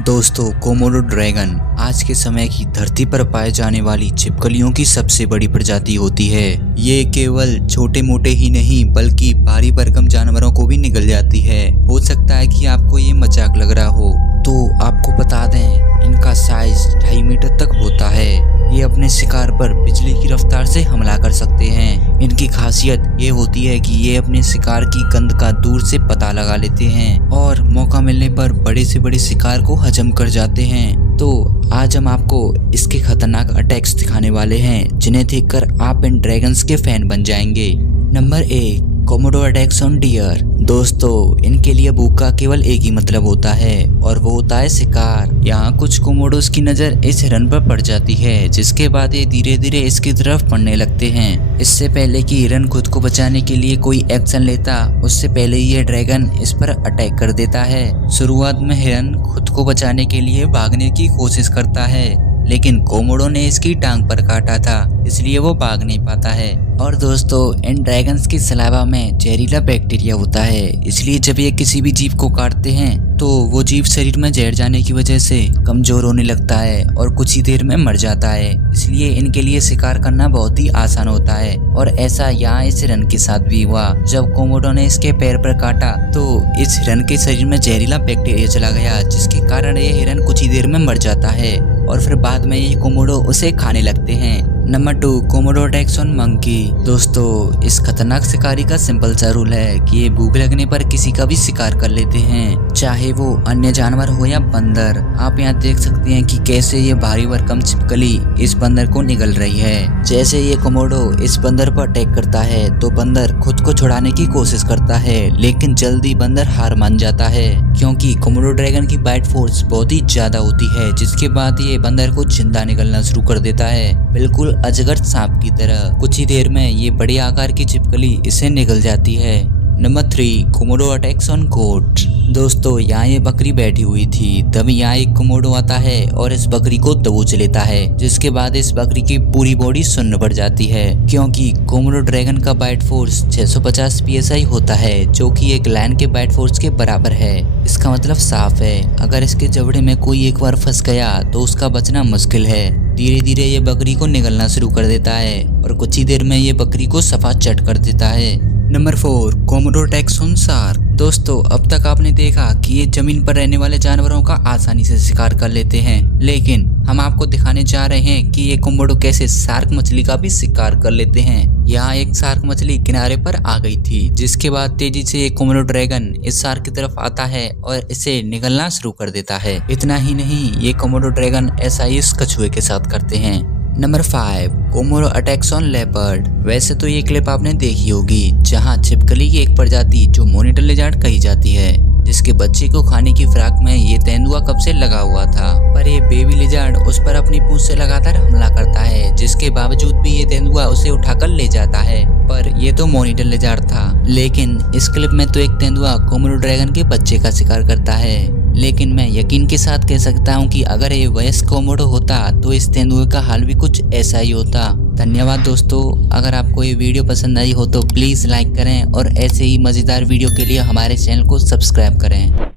दोस्तों, Komodo dragon आज के समय की धरती पर पाए जाने वाली छिपकलियों की सबसे बड़ी प्रजाति होती है। ये केवल छोटे मोटे ही नहीं बल्कि भारी भरकम जानवरों को भी निगल जाती है। हो सकता है कि आपको ये मजाक लग रहा हो, तो आपको बता दें इनका साइज 2.5 मीटर तक होता है। ये अपने शिकार पर बिजली की रफ्तार से हमला कर सकते हैं। इनकी खासियत ये होती है कि ये अपने शिकार की गंध का दूर से पता लगा लेते हैं और मौका मिलने पर बड़े से बड़े शिकार को हजम कर जाते हैं। तो आज हम आपको इसके खतरनाक अटैक्स दिखाने वाले हैं, जिन्हें देखकर आप इन ड्रैगन्स के फैन बन जाएंगे। Number 1, Komodo attacks on deer. दोस्तों, इनके लिए भूख का केवल एक ही मतलब होता है और वो होता है शिकार। यहाँ कुछ कोमोडोस की नजर इस हिरन पर पड़ जाती है, जिसके बाद ये धीरे धीरे इसकी तरफ पड़ने लगते हैं। इससे पहले कि हिरन खुद को बचाने के लिए कोई एक्शन लेता, उससे पहले ही ये ड्रैगन इस पर अटैक कर देता है। शुरुआत में हिरन खुद को बचाने के लिए भागने की कोशिश करता है, लेकिन कोमोडो ने इसकी टांग पर काटा था, इसलिए वो भाग नहीं पाता है। और दोस्तों, इन ड्रैगन्स की सलाइवा में जहरीला बैक्टीरिया होता है, इसलिए जब ये किसी भी जीव को काटते हैं तो वो जीव शरीर में जहर जाने की वजह से कमजोर होने लगता है और कुछ ही देर में मर जाता है। इसलिए इनके लिए शिकार करना बहुत ही आसान होता है। और ऐसा यहाँ इस हिरन के साथ भी हुआ। जब कोमोडो ने इसके पैर पर काटा तो इस हिरन के शरीर में जहरीला बैक्टीरिया चला गया, जिसके कारण ये हिरन कुछ ही देर में मर जाता है और फिर बाद में ये कोमोडो उसे खाने लगते हैं। Number 2, Komodo attacks on monkey. दोस्तों, इस खतरनाक शिकारी का सिंपल सा रूल है कि ये भूख लगने पर किसी का भी शिकार कर लेते हैं, चाहे वो अन्य जानवर हो या बंदर। आप यहाँ देख सकते हैं कि कैसे ये भारी भरकम छिपकली इस बंदर को निगल रही है। जैसे ये कोमोडो इस बंदर पर अटैक करता है तो बंदर खुद को छुड़ाने की कोशिश करता है, लेकिन जल्दी बंदर हार मान जाता है, क्योंकि कोमोडो ड्रैगन की बाइट फोर्स बहुत ही ज्यादा होती है। जिसके बाद ये बंदर को जिंदा निगलना शुरू कर देता है, बिल्कुल अजगर सांप की तरह। कुछ ही देर में ये बड़े आकार की छिपकली इसे निगल जाती है। नंबर 3, कोमोडो अटैक्स ऑन गोट। दोस्तों, यहाँ ये बकरी बैठी हुई थी, तभी यहाँ एक कोमोडो आता है और इस बकरी को दबोच लेता है, जिसके बाद इस बकरी की पूरी बॉडी सुन्न पड़ जाती है, क्योंकि कोमोडो ड्रैगन का बाइट फोर्स 650 PSI होता है, जो कि एक लायन के बाइट फोर्स के बराबर है। इसका मतलब साफ है, अगर इसके जबड़े में कोई एक बार फंस गया तो उसका बचना मुश्किल है। धीरे धीरे ये बकरी को निगलना शुरू कर देता है और कुछ ही देर में ये बकरी को सफा चट कर देता है। Number 4, Komodo attacks on shark. दोस्तों, अब तक आपने देखा कि ये जमीन पर रहने वाले जानवरों का आसानी से शिकार कर लेते हैं, लेकिन हम आपको दिखाने जा रहे हैं कि ये कोमोडो कैसे शार्क मछली का भी शिकार कर लेते हैं। यहाँ एक शार्क मछली किनारे पर आ गई थी, जिसके बाद तेजी से ये कोमोडो ड्रैगन इस शार्क की तरफ आता है और इसे निगलना शुरू कर देता है। इतना ही नहीं, ये कोमोडो ड्रैगन ऐसा ही इस कछुए के साथ करते हैं। Number 5, Komodo attacks on leopard. वैसे तो ये क्लिप आपने देखी होगी, जहाँ छिपकली की एक प्रजाति जो मॉनिटर लिजार्ड कही जाती है, जिसके बच्चे को खाने की फिराक में ये तेंदुआ कब से लगा हुआ था, पर ये बेबी लिजार्ड उस पर अपनी पूंछ से लगातार हमला करता है, जिसके बावजूद भी ये तेंदुआ उसे उठाकर ले जाता है। पर ये तो मॉनिटर लिजार्ड था, लेकिन इस क्लिप में तो एक तेंदुआ कोमोडो ड्रैगन के बच्चे का शिकार करता है। लेकिन मैं यकीन के साथ कह सकता हूँ कि अगर ये वयस्क कोमोडो होता तो इस तेंदुए का हाल भी कुछ ऐसा ही होता। धन्यवाद दोस्तों, अगर आपको ये वीडियो पसंद आई हो तो प्लीज़ लाइक करें और ऐसे ही मज़ेदार वीडियो के लिए हमारे चैनल को सब्सक्राइब करें।